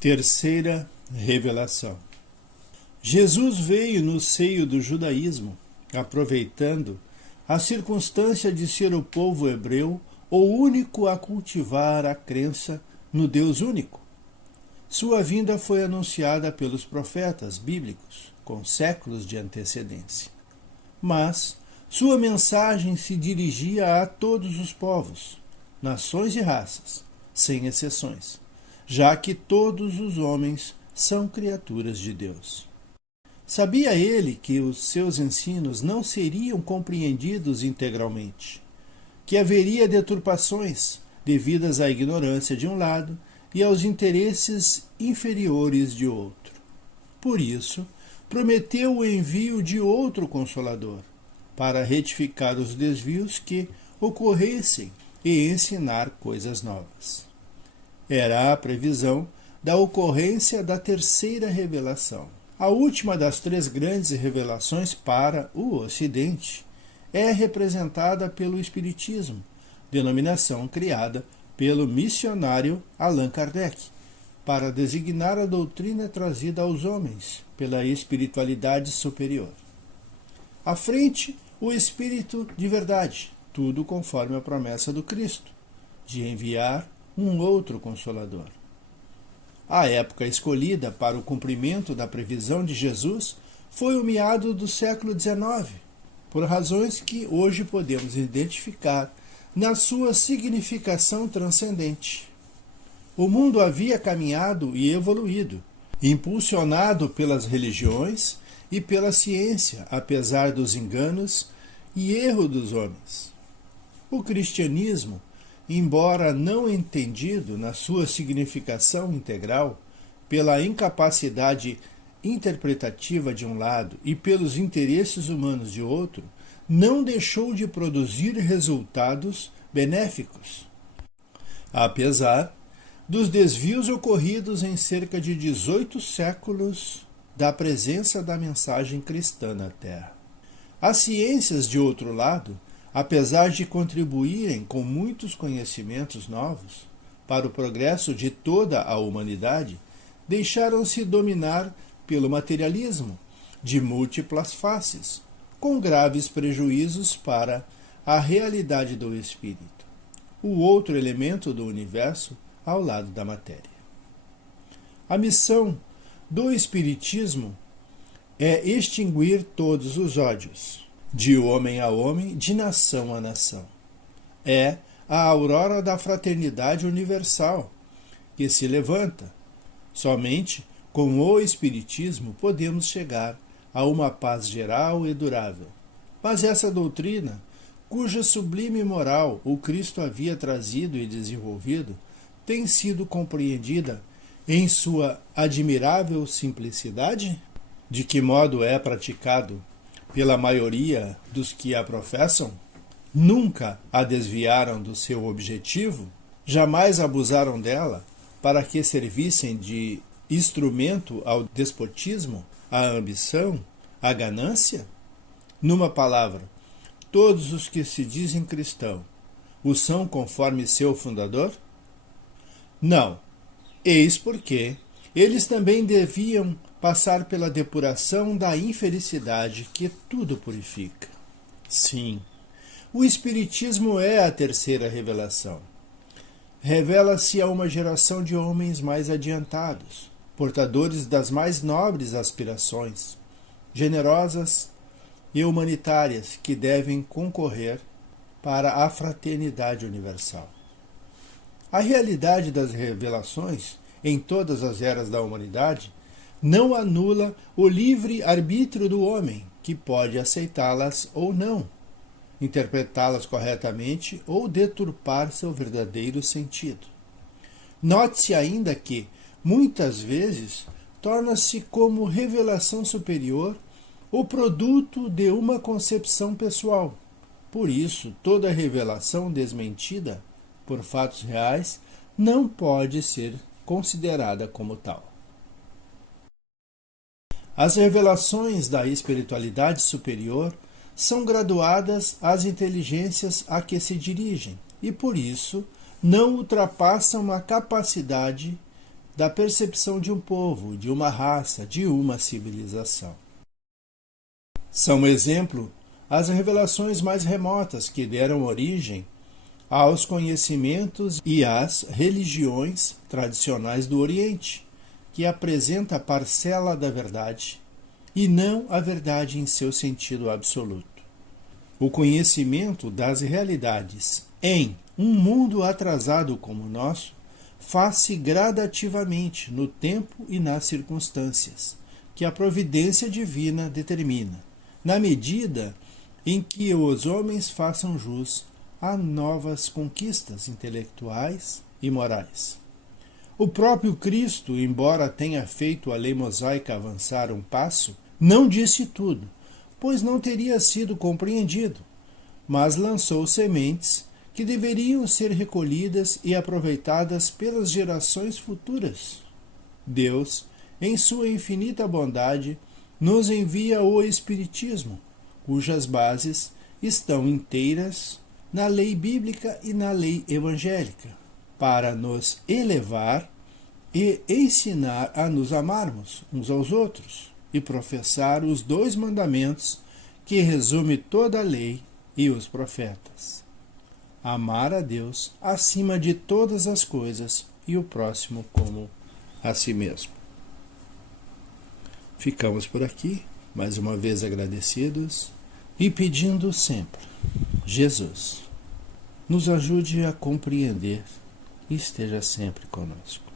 Terceira revelação. Jesus veio no seio do judaísmo, aproveitando a circunstância de ser o povo hebreu o único a cultivar a crença no Deus único. Sua vinda foi anunciada pelos profetas bíblicos, com séculos de antecedência. Mas sua mensagem se dirigia a todos os povos, nações e raças, sem exceções, já que todos os homens são criaturas de Deus. Sabia ele que os seus ensinos não seriam compreendidos integralmente, que haveria deturpações devidas à ignorância de um lado e aos interesses inferiores de outro. Por isso, prometeu o envio de outro Consolador, para retificar os desvios que ocorressem e ensinar coisas novas. Era a previsão da ocorrência da terceira revelação. A última das três grandes revelações para o Ocidente é representada pelo Espiritismo, denominação criada pelo missionário Allan Kardec, para designar a doutrina trazida aos homens pela espiritualidade superior. À frente, o Espírito de verdade, tudo conforme a promessa do Cristo, de enviar um outro Consolador. A época escolhida para o cumprimento da previsão de Jesus foi o meado do século XIX, por razões que hoje podemos identificar na sua significação transcendente. O mundo havia caminhado e evoluído, impulsionado pelas religiões e pela ciência, apesar dos enganos e erro dos homens. O cristianismo, embora não entendido na sua significação integral, pela incapacidade interpretativa de um lado e pelos interesses humanos de outro, não deixou de produzir resultados benéficos. Apesar dos desvios ocorridos em cerca de 18 séculos da presença da mensagem cristã na Terra. As ciências, de outro lado, apesar de contribuírem com muitos conhecimentos novos para o progresso de toda a humanidade, deixaram-se dominar pelo materialismo de múltiplas faces, com graves prejuízos para a realidade do espírito, o outro elemento do universo ao lado da matéria. A missão do espiritismo é extinguir todos os ódios, de homem a homem, de nação a nação. É a aurora da fraternidade universal que se levanta. Somente com o Espiritismo podemos chegar a uma paz geral e durável. Mas essa doutrina, cuja sublime moral o Cristo havia trazido e desenvolvido, tem sido compreendida em sua admirável simplicidade? De que modo é praticado pela maioria dos que a professam? Nunca a desviaram do seu objetivo? Jamais abusaram dela para que servissem de instrumento ao despotismo, à ambição, à ganância? Numa palavra, todos os que se dizem cristãos o são conforme seu fundador? Não. Eis porque eles também deviam passar pela depuração da infelicidade que tudo purifica. Sim, o Espiritismo é a terceira revelação. Revela-se a uma geração de homens mais adiantados, portadores das mais nobres aspirações, generosas e humanitárias que devem concorrer para a fraternidade universal. A realidade das revelações em todas as eras da humanidade não anula o livre arbítrio do homem, que pode aceitá-las ou não, interpretá-las corretamente ou deturpar seu verdadeiro sentido. Note-se ainda que, muitas vezes, torna-se como revelação superior o produto de uma concepção pessoal. Por isso, toda revelação desmentida por fatos reais não pode ser considerada como tal. As revelações da espiritualidade superior são graduadas às inteligências a que se dirigem e, por isso, não ultrapassam a capacidade da percepção de um povo, de uma raça, de uma civilização. São exemplo as revelações mais remotas que deram origem aos conhecimentos e às religiões tradicionais do Oriente, que apresenta a parcela da verdade e não a verdade em seu sentido absoluto. O conhecimento das realidades em um mundo atrasado como o nosso faz-se gradativamente no tempo e nas circunstâncias que a providência divina determina, na medida em que os homens façam jus a novas conquistas intelectuais e morais. O próprio Cristo, embora tenha feito a lei mosaica avançar um passo, não disse tudo, pois não teria sido compreendido, mas lançou sementes que deveriam ser recolhidas e aproveitadas pelas gerações futuras. Deus, em sua infinita bondade, nos envia o Espiritismo, cujas bases estão inteiras na lei bíblica e na lei evangélica, para nos elevar e ensinar a nos amarmos uns aos outros e professar os 2 mandamentos que resume toda a lei e os profetas: amar a Deus acima de todas as coisas e o próximo como a si mesmo. Ficamos por aqui, mais uma vez agradecidos e pedindo sempre: Jesus, nos ajude a compreender e esteja sempre conosco.